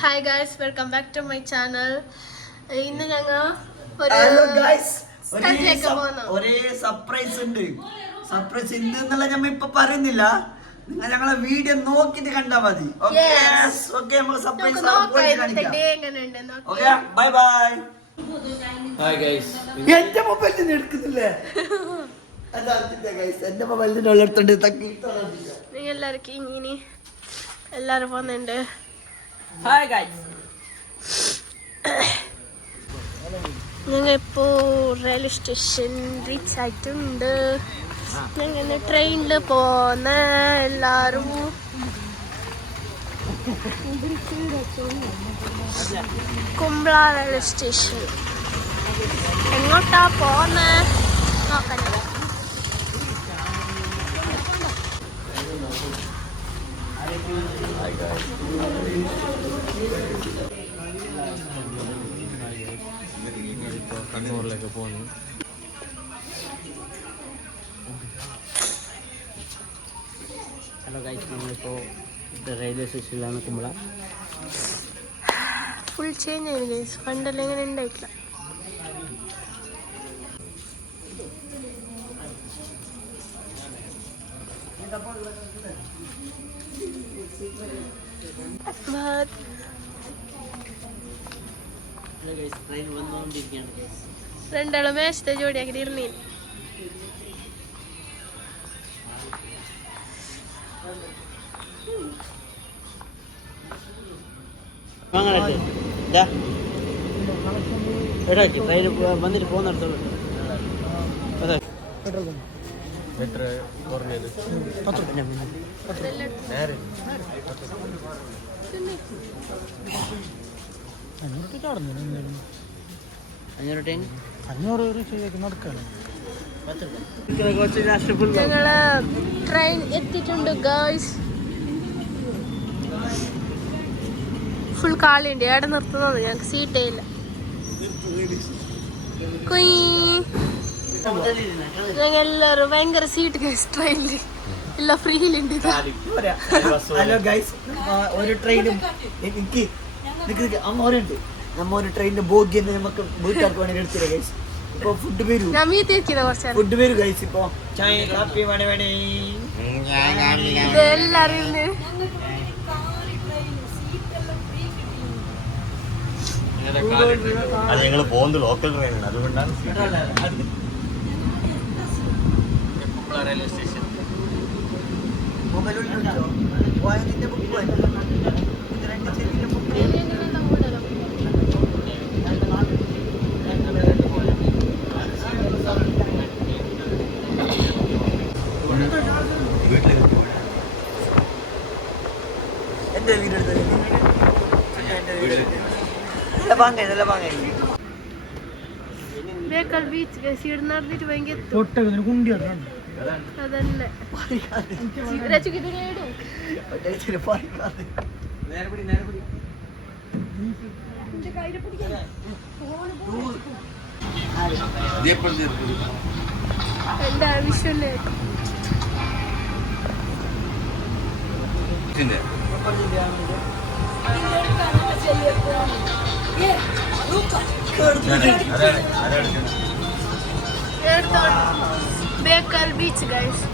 Hi guys, welcome back to my channel. ഇന്ന് ഞങ്ങൾ ഒരേ സർപ്രൈസ് ഉണ്ട്. സർപ്രൈസ് എന്തെന്നുള്ള ഞമ്മ ഇപ്പൊ പറയുന്നില്ല, നിങ്ങൾ ഞങ്ങളെ വീഡിയോ നോക്കിട്ട് കണ്ടാ മതി. Bye bye. എന്റെ മൊബൈലിൽ എടുക്കുന്നില്ലേ? എന്റെ മൊബൈലിന്റെ ഉള്ളടുത്തുണ്ട്. നിങ്ങൾ എല്ലാവർക്കും ഇങ്ങനെ എല്ലാരും പോകുന്നുണ്ട്. ഞങ്ങൾ ഇപ്പോ റെയിൽവേ സ്റ്റേഷൻ റീച്ച് ആയിട്ടുണ്ട്. ഞങ്ങൾ ട്രെയിനിൽ പോന്ന എല്ലാരും കുമ്പള റെയിൽവേ സ്റ്റേഷൻ. എങ്ങോട്ടാ പോന്ന നോക്കാൻ. കണ്ണൂരിലേക്ക് പോകുന്നു. ഹലോ ഗൈസ്, നമ്മളിപ്പോൾ റെയിൽവേ സ്റ്റേഷനിലാണ്. കുമ്പള ഫുൾ ചേഞ്ച് ആയിരുന്നു ഗൈസ്. പണ്ടെല്ലാം ഇങ്ങനെ ഉണ്ടായിട്ടില്ല. രണ്ടാളും മേശത്തെ ജോഡിയാക്കി ഇരുന്നീ. വന്നിട്ട് പോകുന്നിടത്തോളം എത്ര കുറഞ്ഞത്? 500 ശരിയാക്കി നടക്കാണ്. ഞങ്ങള് ട്രെയിൻ എത്തിയിട്ടുണ്ട് ഗൈസ്. ഫുൾ കാളിയുണ്ട്. എവിടെ നിർത്തുന്നത് ഞങ്ങൾക്ക് സീറ്റേ ഇല്ല. ഞങ്ങൾ എല്ലാവരും ഭയങ്കര സീറ്റ് ഗൈസ്. ട്രെയിനിൽ ഇല്ല, ഫ്രീയിലുണ്ട്. ഹലോ ഗൈസ്, ഒരു ട്രെയിനും അമ്മോരുണ്ട്. നമ്മ ഒരു ട്രെയിനിന്റെ ബോഗ്യം നമുക്ക് വീട്ടുകാർക്ക് വേണമെങ്കിൽ എടുത്തില്ല ഗൈസ്. ഇപ്പൊ ഫുഡ് വരും, ഫുഡ് വരും ഗൈസ്. ഇപ്പൊ ചായ കാപ്പി വേണേ എല്ലാരും അത് ഞങ്ങൾ പോകുന്നത് ലോക്കൽ ട്രെയിനാണ്, അതുകൊണ്ടാണ്. റെയിൽവേ സ്റ്റേഷൻ എന്റെ വീടെടുത്ത് ബീച്ച് നടന്നിട്ട് ഭയങ്കര അതന്നെ. എന്റെ ആവശ്യമല്ലേ. Bekal beach guys.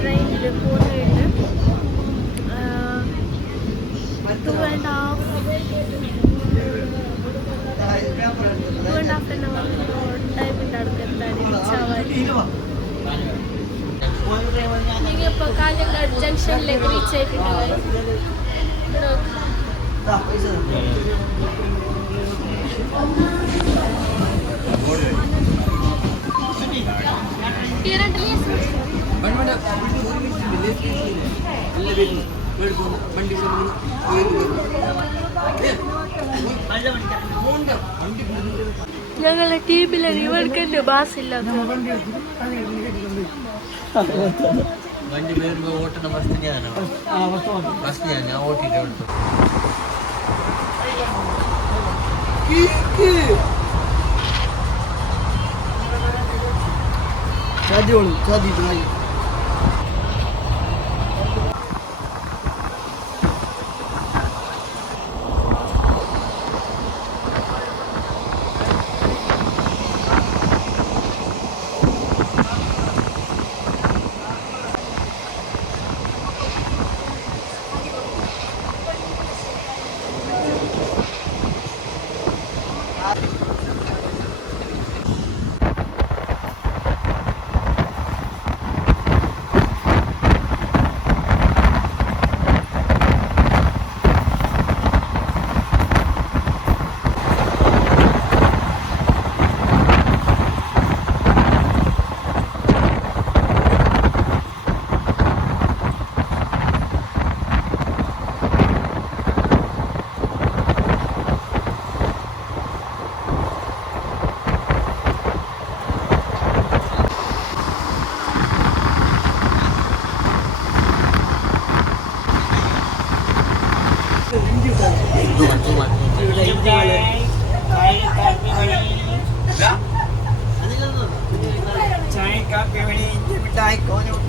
ട്രെയിനിൽ പോകുന്നുണ്ട്. 2.5 hour ടൈം ഉണ്ട് അടുത്ത് എത്താൻ. നിങ്ങൾ ഇപ്പോൾ കാഞ്ഞങ്ങാട് ജംഗ്ഷനിലേക്ക് റീച്ച് ആയിട്ടുണ്ട്. പൈസ ഈ രണ്ട് ലീസ് ഞങ്ങളുടെ ടീമിലെ ഇവർക്കെന്റെ ബാസ് ഇല്ലാത്ത വണ്ടി വരുമ്പോൾ ഓട്ടണ ബസ് ഞാനാണ് ബസ് ഞാൻ ഓട്ടിട്ട് സാധ്യമുള്ളൂ സാധ്യത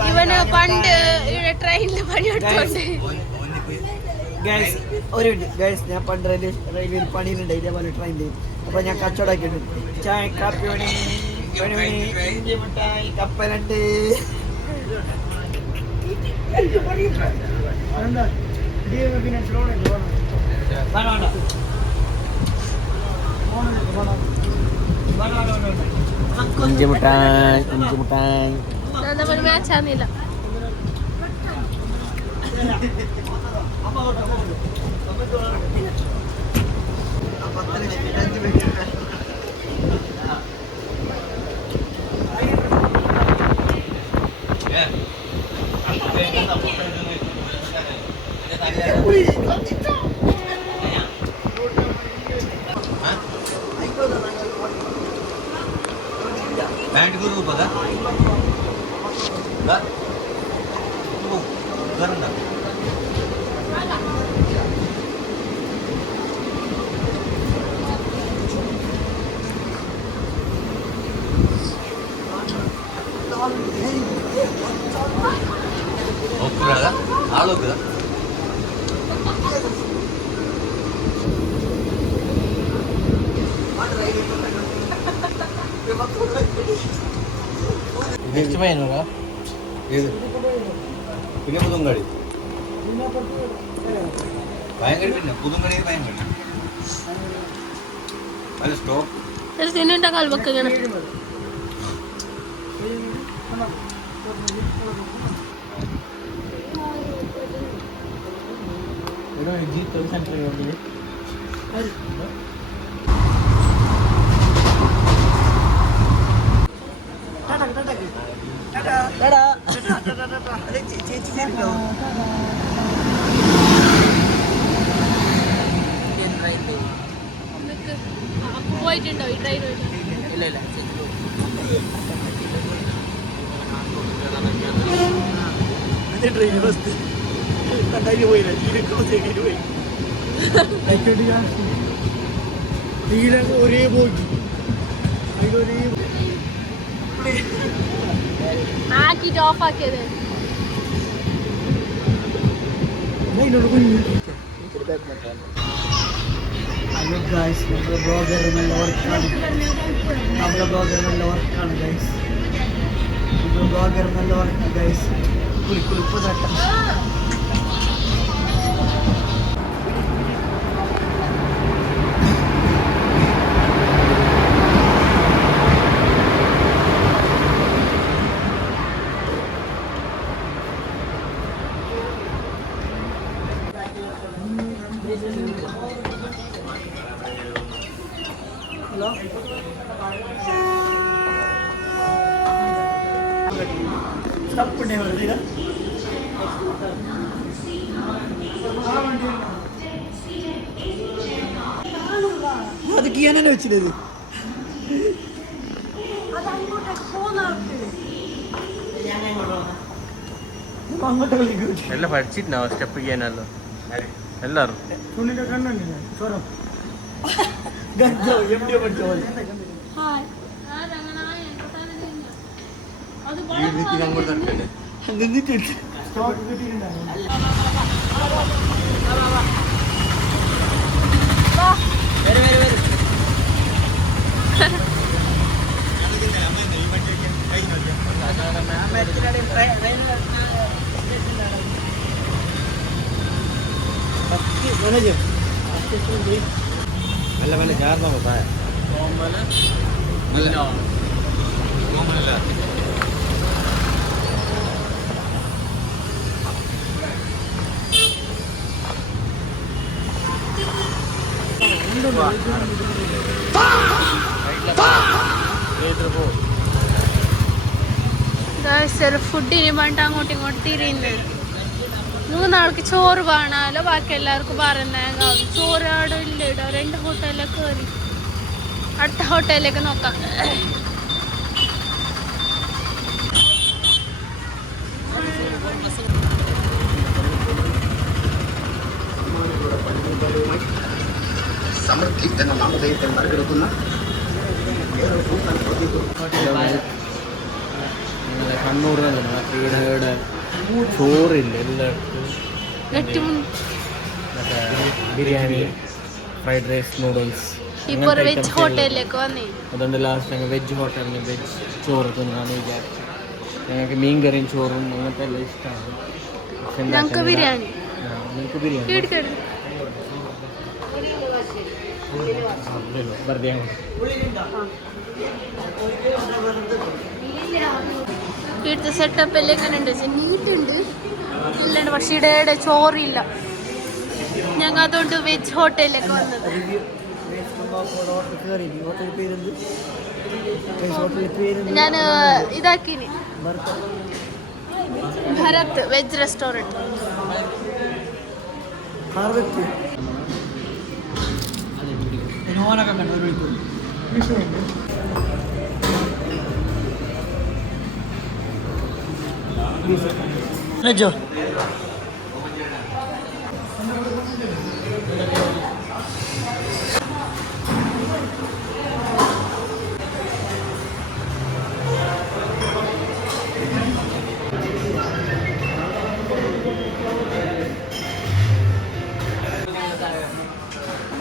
ഇവന് പണ്ട് ഇവിടെ ട്രെയിനിൽ പണിയെടുത്തോണ്ട് ഗൈസ് ഒരു മിനിറ്റ് ഗൈസ് ഞാൻ പണ്ട് റെയിൽവേയിൽ പണിയുന്നുണ്ട് ഇതേപോലെ ട്രെയിനിൽ അപ്പൊ ഞാൻ കച്ചവടമാക്കിയിട്ടുണ്ട് ചായ കാപ്പി പണി ഇഞ്ചി മിഠായി കപ്പലണ്ട് ഇഞ്ചി മുട്ടായി നമ്മൾ മാച്ച് ആകുന്നില്ല Band guru baka? Enggak? Sekarang enggak? Oh, kurang? Halo, kurang? Next പയ്യനോടാ ഏത് പിന്നെ പുതുങ്കാടി ഭയങ്കര പിന്നെ പുതുങ്കാടി ഭയങ്കര അത് സ്റ്റോപ്പ് തിന്നിട്ട കാൽ വെക്കണം പോയിട്ടുണ്ടോ ഈ ട്രെയിൻ ഇല്ല ഇല്ല ട്രെയിൻ ബസ് കണ്ടായി പോയില്ല പോയി ഒരേ പോയി ആക്കിട്ട് ഓഫ് ആക്കിയത് ഹലോ ഗൈസ് നമ്മുടെ ബ്ലോഗർ നല്ല വർക്കാണ് ഗൈസ് നമ്മുടെ ബ്ലോഗർ നല്ല വർക്ക് ഗൈസ് കുളിപ്പ് തട്ടം തപ്പുണ്ടേ വെറുതെ അത് കിയാനെ വെച്ചിട്ടത് അങ്ങോട്ട് കളിക്കും എല്ലാം പഠിച്ചിട്ടുണ്ടാവും സ്റ്റെപ്പ് ചെയ്യാനല്ലോ എല്ലാവരും തുണിന്റെ കണ്ണുണ്ട് ചോരം ഗഞ്ചോ എംഡിയോ പഠിച്ച പോലെ ഈ രീതിക്ക് അങ്ങോട്ട് തട്ടല്ലേ നിന്നിട്ടുണ്ട് സ്റ്റോക്ക് കിട്ടിയിട്ടുണ്ടായിരുന്നു മെല്ലെ മെല്ലെ ചേർന്നോ താഴെ ഫുഡിന് വേണ്ടി അങ്ങോട്ടും ഇങ്ങോട്ടും തിരിയുന്നത്. മൂന്നാൾക്ക് ചോറ് വേണമല്ലോ, ബാക്കി എല്ലാവർക്കും പറയുന്ന ചോറ് അവിടെ ഇല്ല. ഇടോ 2 ഹോട്ടലിലേക്ക് കയറി അടുത്ത ഹോട്ടലിലേക്ക് നോക്കാം. സമൃദ്ധി എന്ന നാമധേയത്തെ മറികടക്കുന്ന കണ്ണൂർ ഇവിടെ ചോറില്ല എല്ലായിടത്തും മറ്റേ ബിരിയാണി ഫ്രൈഡ് റൈസ് നൂഡിൽസ് ഇപ്പോൾ വെജ് ഹോട്ടലിലേക്ക് വന്നേ. അതുകൊണ്ട് ലാസ്റ്റ് ഞങ്ങൾ വെജ് ഹോട്ടലിൽ വെജ് ചോറ് തിന്നാന്ന് വിചാരിച്ചു. ഞങ്ങൾക്ക് മീൻ കറിയും ചോറും അങ്ങനത്തെ എല്ലാം ഇഷ്ടമാണ്. ഞങ്ങൾക്ക് ബിരിയാണി നിങ്ങൾക്ക് ബിരിയാണി വെറുതെ ഇവിടുത്തെ സെറ്റപ്പ് എല്ലാം എങ്ങനെ ഉണ്ട്? നീട്ടുണ്ട് ഇല്ലുണ്ട്, പക്ഷെ ഇവിടെ ചോറില്ല. ഞങ്ങൾ അതുകൊണ്ട് വെജ് ഹോട്ടലിലേക്ക് വന്നത്. ഞാൻ ഇതാക്കിനി ഭരത് വെജ് റെസ്റ്റോറൻറ്റ്. ഓനൊക്കെ കണ്ടു ഒരു മണിക്കൂർ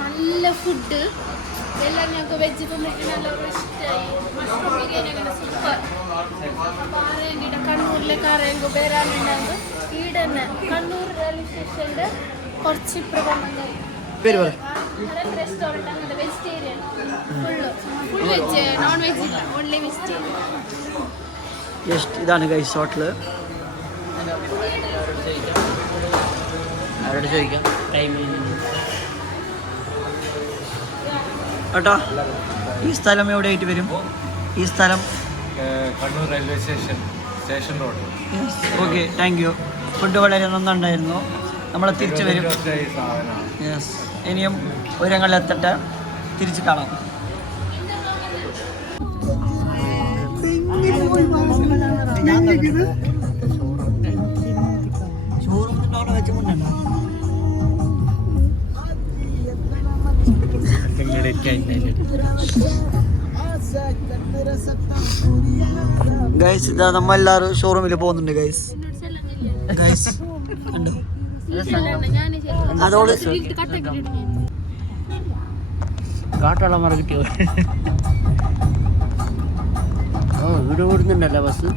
നല്ല ഫുഡ് എല്ലാം ഞങ്ങൾക്ക് വെജ് തിന്നിട്ട് നല്ല ഇഷ്ടമായി. മഷ്റൂം ബിരിയാണി അങ്ങനെ സൂപ്പർ. ആരെങ്കിലും കണ്ണൂരിലേക്ക് ആരെങ്കിലും വരാനുണ്ടെങ്കിൽ ഇവിടെ തന്നെ കണ്ണൂർ റെയിൽവേ സ്റ്റേഷൻ്റെ കുറച്ച് ഇപ്പുറം റെസ്റ്റോറൻറ്റ് അങ്ങനെ vegetarian full veg, non veg ഇല്ല, ഓൺലി വെജിറ്റേറിയൻ. ഇതാണ് ഗൈസ് ഹോട്ടല്. അവരോട് ചോദിക്കാം ടൈം കേട്ടോ. ഈ സ്ഥലം എവിടെ ആയിട്ട് വരും? ഈ സ്ഥലം Kannur railway station road. Okay, thank you. Food വളരെ നന്നുണ്ടായിരുന്നു. നമ്മൾ തിരിച്ചു വരും. യെസ്, ഇനിയും ഉയരങ്ങളിലെത്തട്ടെ. തിരിച്ച് കാണാം. ഗൈസ്, ഇതാ നമ്മളെല്ലാവരും ഷോറൂമിൽ പോകുന്നുണ്ട് ഗൈസ്. ഗൈസ് അതോട് കാട്ടുള്ള മറ കിട്ടിയോ? ഇവിടെ ഓടുന്നുണ്ടല്ലോ ബസ്.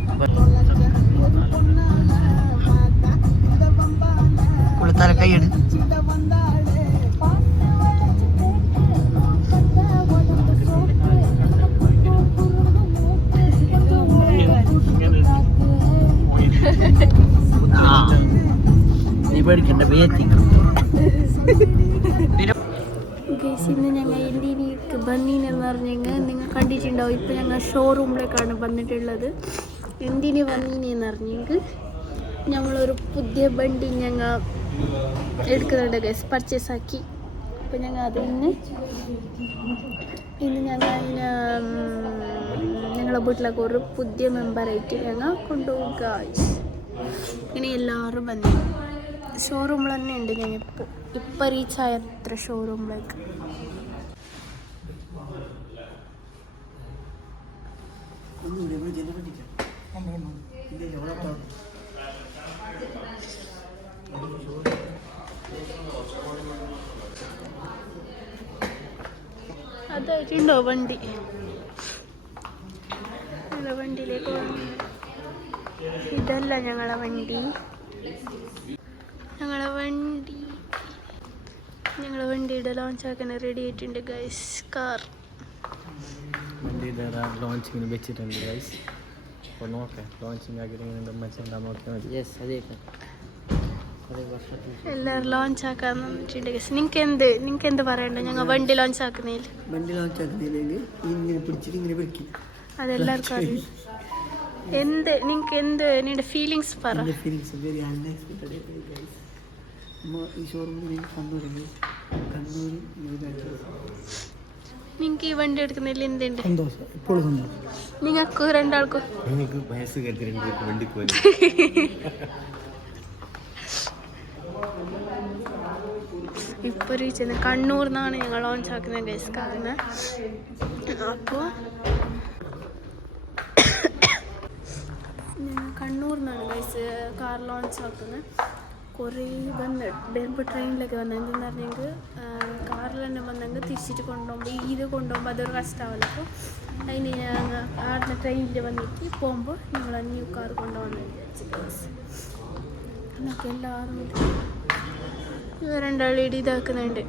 തല കൈയാണ്. നീ പേടിക്കണ്ട, ഗൈസ് ഇന്ന് ഞങ്ങൾ എന്തിനേക്ക് ബന്നീനെന്ന് പറഞ്ഞെങ്കിൽ നിങ്ങൾ കണ്ടിട്ടുണ്ടാവും. ഇപ്പോൾ ഞങ്ങൾ ഷോറൂമിലേക്കാണ് വന്നിട്ടുള്ളത്. എന്തിന് വന്നീനെന്ന് പറഞ്ഞെങ്കിൽ ഞങ്ങളൊരു പുതിയ വണ്ടി ഞങ്ങൾ എടുക്കുന്നുണ്ട് ഗൈസ്, പർച്ചേസ് ആക്കി. അപ്പോൾ ഞങ്ങൾ അതിന് ഇന്ന് ഞങ്ങൾ ഞങ്ങളെ വീട്ടിലേക്ക് ഒരു പുതിയ മെമ്പറായിട്ട് ഞങ്ങൾ കൊണ്ടുപോകും ഗൈസ്. ഇങ്ങനെ എല്ലാവരും വന്നു ഷോറൂമിൽ തന്നെ ഉണ്ട്. ഞാൻ ഇപ്പോൾ റീച്ചായ അത്ര ഷോറൂമിലേക്ക്. അതായിട്ടുണ്ടോ വണ്ടി? വണ്ടിയിലേക്ക് വന്നു. ഇതല്ല ഞങ്ങളെ വണ്ടി. ഞങ്ങളെ വണ്ടിയുടെ ലോഞ്ച് ആക്കാൻ റെഡി ആയിട്ടുണ്ട് ഗൈസ്. കാർ വണ്ടിയുടെ ലോഞ്ചിങ്ങിന് വെച്ചിട്ടുണ്ട് ഗൈസ്. അപ്പോൾ നോക്കാം ലോഞ്ചിങ് ആക്കിയിട്ട് മച്ചാൻ നോക്കിയാൽ മതി. യെസ് അതേക്കാം എല്ലാവരും ലോഞ്ച് ആക്കാൻ വന്നിട്ടുണ്ട് ഗൈസ്. നിങ്ങൾക്ക് എന്ത് പറയണ്ട ഞങ്ങൾ വണ്ടി ലോഞ്ച് ആക്കുന്നതിൽ? ഇങ്ങനെ പിടിച്ചിട്ട് ഇങ്ങനെ പിടിക്കും. അതെല്ലാവർക്കും അറിയാം. നിങ്ങൾക്ക് നിന്റെ ഫീലിങ്സ് പറ. Feelings very unexpected guys. ഈ ഷോറൂമിൽ കണ്ണൂർ നിങ്ങൾക്ക് ഈ വണ്ടി എടുക്കുന്നതിൽ എന്തുണ്ട് സന്തോഷം? ഇപ്പോഴും സന്തോഷം. നിങ്ങൾക്ക് രണ്ടാൾക്കും നിങ്ങൾക്ക് വയസ്സ് കരുതി വണ്ടി പോയി ഇപ്പോൾ റീച്ച് കണ്ണൂരിൽ നിന്നാണ് ഞങ്ങൾ ലോഞ്ച് ആക്കുന്നത് ഗൈസ് കാറിന്. അപ്പോൾ കണ്ണൂരിൽ നിന്നാണ് ഗൈസ് കാർ ലോഞ്ച് ആക്കുന്നത്. കുറേ വരുമ്പോൾ ട്രെയിനിലൊക്കെ വന്നത് എന്തെന്ന് പറഞ്ഞെങ്കിൽ കാറിൽ തന്നെ വന്നെങ്കിൽ തിരിച്ചിട്ട് കൊണ്ടുപോകുമ്പോൾ അതൊരു കഷ്ടമാവില്ല. അപ്പോൾ അതിന് ഞങ്ങൾ ആടുന്ന ട്രെയിനിൽ വന്നിട്ട് പോകുമ്പോൾ ഞങ്ങൾ ന്യൂ കാർ കൊണ്ടുപോകാൻ വിചാരിച്ചു ഗൈസ്. എന്നൊക്കെ എല്ലാവരും രണ്ടാളിടി ഇതാക്കുന്നുണ്ട്.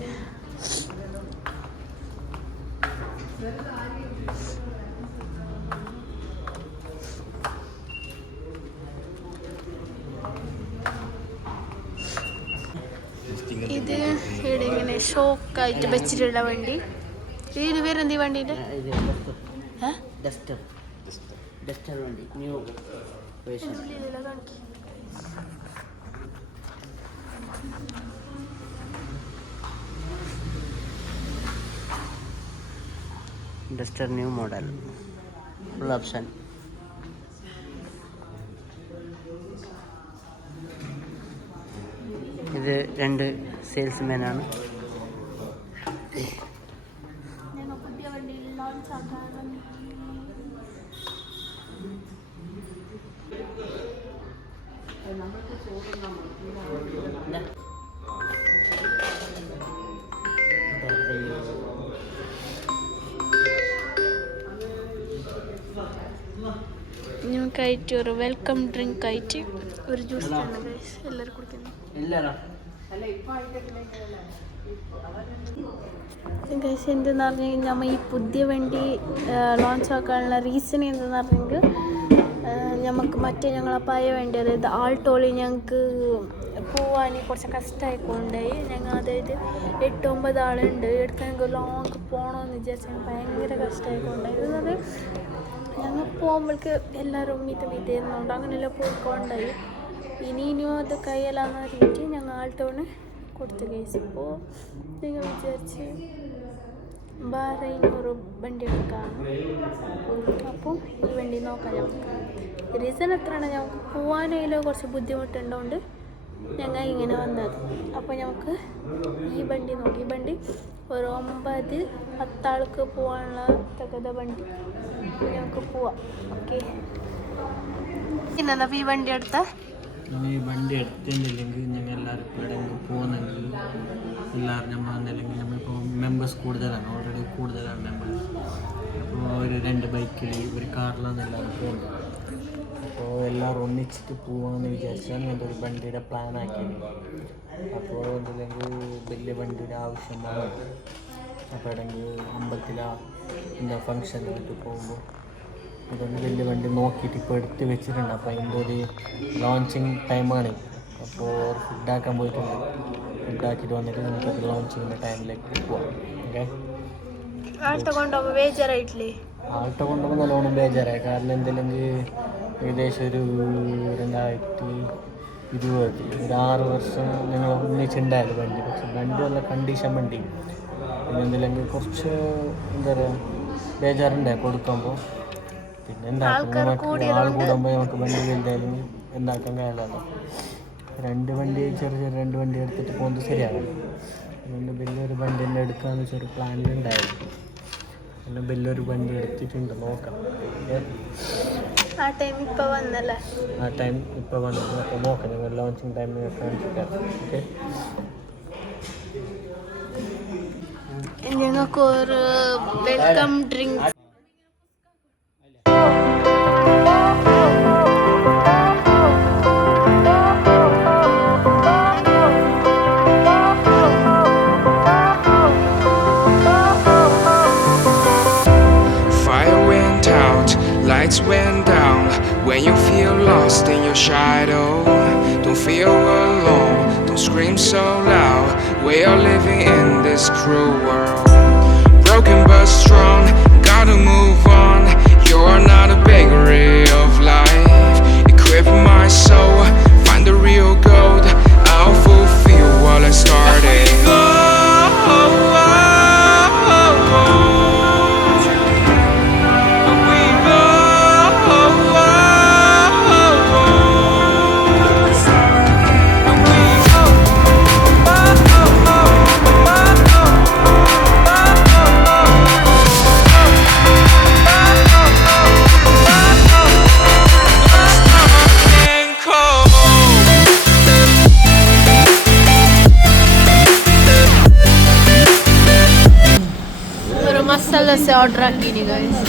ഇത് ഇവിടെ ഇങ്ങനെ ഷോക്കായിട്ട് വെച്ചിട്ടുള്ള വണ്ടി. ഇത് വേറെന്ത് വണ്ടീൻ്റെ? ഡസ്റ്റർ വണ്ടി new version. Duster new model full option. ഇത് 2 സെയിൽസ്മാനാണ്. ഞങ്ങൾ പുതിയ വണ്ടി ലോഞ്ച് ആക്കാൻ ഞങ്ങൾക്കായിട്ട് ഒരു വെൽക്കം ഡ്രിങ്ക് ആയിട്ട് ഒരു ജ്യൂസ് ആണ് ഗൈസ് എല്ലാവരും കുടിക്കുന്നത്. ഗൈസ് എന്തെന്ന് പറഞ്ഞു കഴിഞ്ഞാൽ നമ്മൾ ഈ പുതിയ വണ്ടി ലോഞ്ച് ആക്കാനുള്ള റീസൺ എന്തെന്ന് പറഞ്ഞെങ്കിൽ നമുക്ക് മറ്റേ ഞങ്ങളെ പഴയ വണ്ടി അതായത് ആൾട്ടോളി ഞങ്ങൾക്ക് പോവാൻ കുറച്ച് കഷ്ടമായിക്കൊണ്ടായി. ഞങ്ങൾ അതായത് 8-9 ആളുണ്ട്. എടുക്കാനെങ്കിൽ ലോങ് പോകണമെന്ന് വിചാരിച്ചാൽ ഭയങ്കര കഷ്ടമായിക്കൊണ്ടായി. അത് ഞങ്ങൾ പോകുമ്പോഴേക്ക് എല്ലാവരും വിതരുന്നുണ്ട് അങ്ങനെയെല്ലാം പോയിക്കൊണ്ടായി. ഇനിയും അത് കയ്യലാന്ന് പറഞ്ഞിട്ട് ഞങ്ങൾ ആൾട്ടോണ് കൊടുത്തു കേസ്. ഇപ്പോൾ നിങ്ങൾ വിചാരിച്ച് വേറെ ഒരു വണ്ടി എടുക്കാം. അപ്പോൾ ഈ വണ്ടി നോക്കാം നമുക്ക്. റീസൺ എത്രയാണ് ഞങ്ങൾക്ക് പോകാനതിലോ കുറച്ച് ബുദ്ധിമുട്ടുണ്ടോണ്ട് ഞങ്ങൾ ഇങ്ങനെ വന്നത്. അപ്പോൾ നമുക്ക് ഈ വണ്ടി നോക്കി. ഈ വണ്ടി ഒരു 9-10 ആൾക്ക് പോകാനുള്ള തകത വണ്ടി. ഞങ്ങൾക്ക് പോവാം. ഓക്കെ പിന്നെന്താ ഈ വണ്ടി എടുത്ത ഈ വണ്ടി എടുത്തില്ലെങ്കിൽ ഞങ്ങൾ എല്ലാവരും എവിടെയെങ്കിലും പോകുന്നെങ്കിൽ എല്ലാവരും അല്ലെങ്കിൽ നമ്മളിപ്പോൾ മെമ്പേഴ്സ് കൂടുതലാണ്, ഓൾറെഡി കൂടുതലാണ് മെമ്പേഴ്സ്. അപ്പോൾ ഒരു 2 ബൈക്കിൽ ഒരു കാറിലാണ് എല്ലാവരും പോകുന്നത്. അപ്പോൾ എല്ലാവരും ഒന്നിച്ചിട്ട് പോകാമെന്ന് വിചാരിച്ചാൽ അങ്ങനത്തെ ഒരു വണ്ടിയുടെ പ്ലാൻ ആക്കിയത്. അപ്പോൾ എന്തില്ലെങ്കിൽ വലിയ വണ്ടിയുടെ ആവശ്യമാണ്. അപ്പോൾ എവിടെയെങ്കിലും അമ്പലത്തിലോ എന്താ ഫങ്ഷനായിട്ട് പോകുമ്പോൾ അതുകൊണ്ട് വലിയ വണ്ടി നോക്കിയിട്ട് ഇപ്പോൾ എടുത്ത് വെച്ചിട്ടുണ്ട്. അപ്പോൾ അതിൻ്റെ ഒരു ലോഞ്ചിങ് ടൈമാണ്. അപ്പോൾ ഫുഡാക്കാൻ പോയിട്ടുണ്ട്. ഫുഡാക്കിയിട്ട് വന്നിട്ട് നമുക്കത് ലോഞ്ചിങ്ങിൻ്റെ ടൈമിലേക്ക് പോകാം. ഓക്കെ. ആൾട്ടോ കൊണ്ടുപോകുമ്പോൾ ബേജാറായിട്ടില്ലേ? ആൾട്ടോ കൊണ്ടുപോകുമ്പോൾ നല്ലോണം ബേജാറായി. കാരണം എന്തില്ലെങ്കിൽ ഏകദേശം ഒരു 2020 ഒരു 6 വർഷം ഞങ്ങൾ ഒന്നിച്ചുണ്ടായത് വണ്ടി. പക്ഷെ വണ്ടി നല്ല കണ്ടീഷൻ വണ്ടി. പിന്നെ എന്തില്ലെങ്കിൽ കുറച്ച് എന്താ പറയുക ബേജാറുണ്ടായി കൊടുക്കുമ്പോൾ. പിന്നെ എന്താക്കും നമുക്ക് ആൾ കൂടുമ്പോൾ നമുക്ക് വണ്ടി വലുതായാലും എന്താക്കാൻ കഴിയില്ലല്ലോ. ചെറിയ 2 വണ്ടി എടുത്തിട്ട് പോകുന്നത് ശരിയാവില്ല. അതുകൊണ്ട് വലിയൊരു വണ്ടി തന്നെ എടുക്കാമെന്ന് വെച്ചൊരു പ്ലാനിലുണ്ടായിരുന്നു. പിന്നെ വലിയൊരു വണ്ടി എടുത്തിട്ടുണ്ട്, നോക്കാം. ആ ടൈം ഇപ്പോൾ വന്നല്ലേ? ആ ടൈം ഇപ്പോൾ വന്നത്. അപ്പോൾ നോക്കാം, ഞങ്ങൾ ലോഞ്ചിങ് ടൈം കാണിച്ചിട്ടാണ്. ഓക്കെ. ഞങ്ങൾക്ക് ഒരു welcome drink. Lights went down when you feel lost in your shadow. Don't feel alone, don't scream so loud. We are living in this cruel world. Broken but strong, gotta move on. You're not a bakery of life. Equip my soul, find the real gold. I'll fulfill what I started. Masala order ആക്കിനി guys.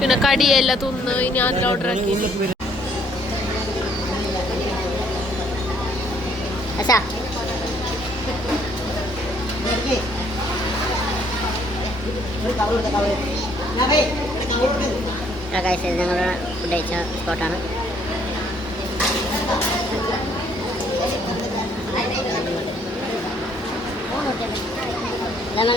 പിന്നെ കടിയെല്ലാം തിന്ന് ഇനി അതിൽ order ആക്കിനി. ഞങ്ങളുടെ food കഴിച്ച സ്പോട്ടാണ്. Hello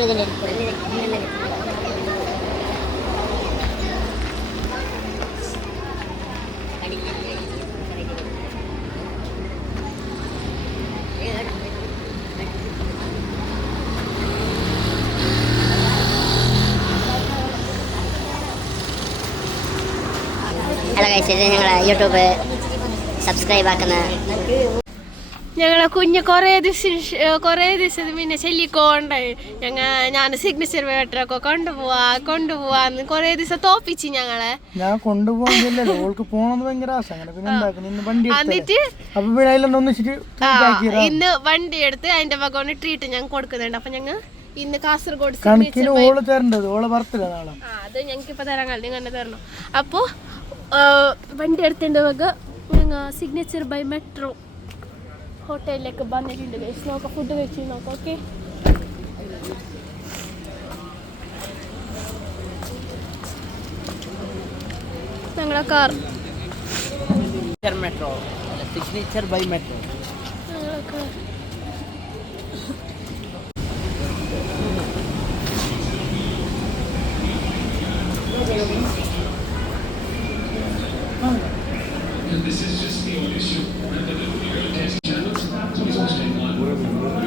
guys, ഇത് ഞങ്ങളെ യൂട്യൂബ് സബ്സ്ക്രൈബ് ആക്കുന്ന ഞങ്ങളെ കുഞ്ഞ് കുറേ ദിവസം പിന്നെ ചെല്ലിക്കോണ്ടായി. ഞാൻ സിഗ്നേച്ചർ വേട്ടറൊക്കെ കൊണ്ടുപോവാന്ന് കുറേ ദിവസം തോപ്പിച്ച് ഞങ്ങളെ. ഞാൻ കൊണ്ടുപോകുന്നില്ലല്ലോ, ഓൾക്ക് പോണെന്ന് ഭയങ്കര ആശ. എന്നിട്ട് ഇന്ന് വണ്ടി എടുത്ത് അതിന്റെ വകോന് ട്രീറ്റ് ഞങ്ങൾ കൊടുക്കുന്നുണ്ട്. അപ്പൊ ഞങ്ങൾ ഇന്ന് കാസർഗോഡ് അത് ഞങ്ങൾക്ക് ഇപ്പൊ തരാൻ കഴിയും, നിങ്ങൾ തരണം. അപ്പൊ വണ്ടി എടുത്തേണ്ട വക ഞങ്ങൾ സിഗ്നേച്ചർ ബൈ മെട്രോ ഹോട്ടലിലേക്ക് വന്നിട്ടുണ്ട് ഗൈസ്. നോക്കാം, ഫുഡ് കഴിച്ച് നോക്കാം. ഓക്കെ, ഞങ്ങളെ car Metro Signature by Metro. ഞങ്ങളെ കാർ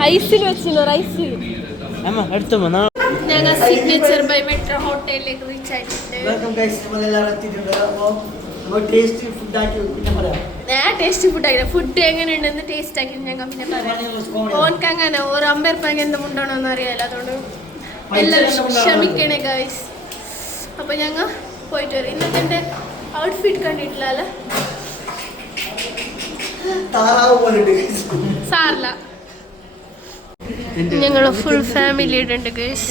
ഐസിൽ വെച്ചില്ലോ, ഐസിൽ. ഞങ്ങൾ സിഗ്നേച്ചർ ബൈ മെട്രോ ഹോട്ടലിലേക്ക് റീച്ച് ആയിട്ടുണ്ട്. ടേസ്റ്റി ഫുഡ് ആക്കി ഫുഡ് എങ്ങനെയുണ്ടെന്ന് ടേസ്റ്റ് ആക്കി ഞങ്ങൾ പിന്നെ പറയാം. ഓനക്ക് അങ്ങനെ ഒരു 50 രൂപ എന്ത് മുണ്ടോണെന്ന് അറിയാലോ, അതുകൊണ്ട് എല്ലാവരും ക്ഷമിക്കണേ ഗൈസ്. അപ്പൊ ഞങ്ങൾ പോയിട്ട് വരും. ഇന്നത്തെ എൻ്റെ ഔട്ട്ഫിറ്റ് കണ്ടിട്ടില്ലല്ലോ, സാറില്ല. ഞങ്ങൾ ഫുൾ ഫാമിലി ഇടുന്നുണ്ട് ഗൈസ്.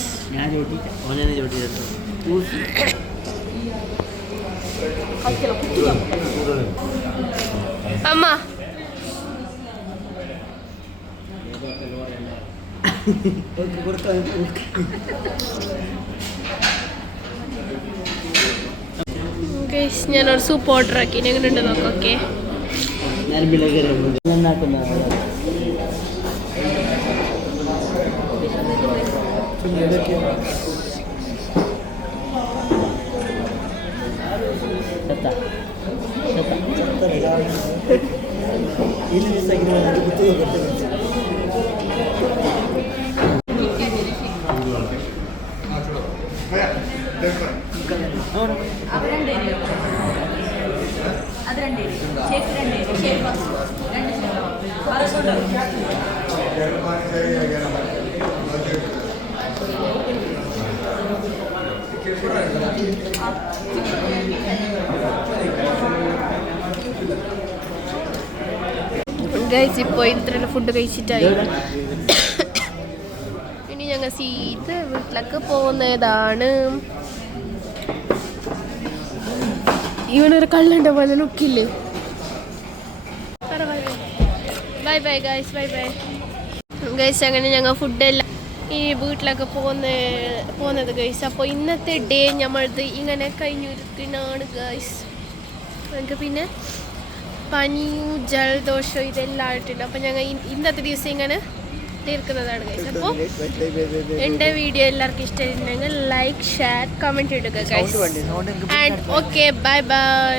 അമ്മ ഗൈസ്, ഞാനൊരു സൂപ്പ് ഓർഡർ ആക്കി. എങ്ങനെയുണ്ട് നോക്കാം. ഓക്കെ, ഗൈസ് ഇപ്പോൾ ഇത്രയുള്ള ഫുഡ് കഴിച്ചിട്ടായി. ഇനി ഞങ്ങൾ സീറ്റ് വീട്ടിലേക്ക് പോകുന്നതാണ്. ഇവനൊരു കള്ളുണ്ട പോലെ ലുക്കില്ലേ. Bye bye guys, bye bye guys. അങ്ങനെ ഞങ്ങൾ ഫുഡെല്ലാം ഈ വീട്ടിലൊക്കെ പോകുന്നത് ഗൈസ്. അപ്പോൾ ഇന്നത്തെ ഡേ നമ്മളത് ഇങ്ങനെ കഴിഞ്ഞിരിക്കുന്നതാണ് ഗൈസ്. നമുക്ക് പിന്നെ പനിയും ജലദോഷവും ഇതെല്ലാം ആയിട്ടില്ല. അപ്പോൾ ഞങ്ങൾ ഇന്നത്തെ ദിവസം ഇങ്ങനെ തീർക്കുന്നതാണ് ഗൈസ്. അപ്പോൾ എൻ്റെ വീഡിയോ എല്ലാവർക്കും ഇഷ്ടമായിട്ടുണ്ടെങ്കിൽ ലൈക്ക്, ഷെയർ, കമൻറ്റ് ഇടുക guys. And okay, bye bye.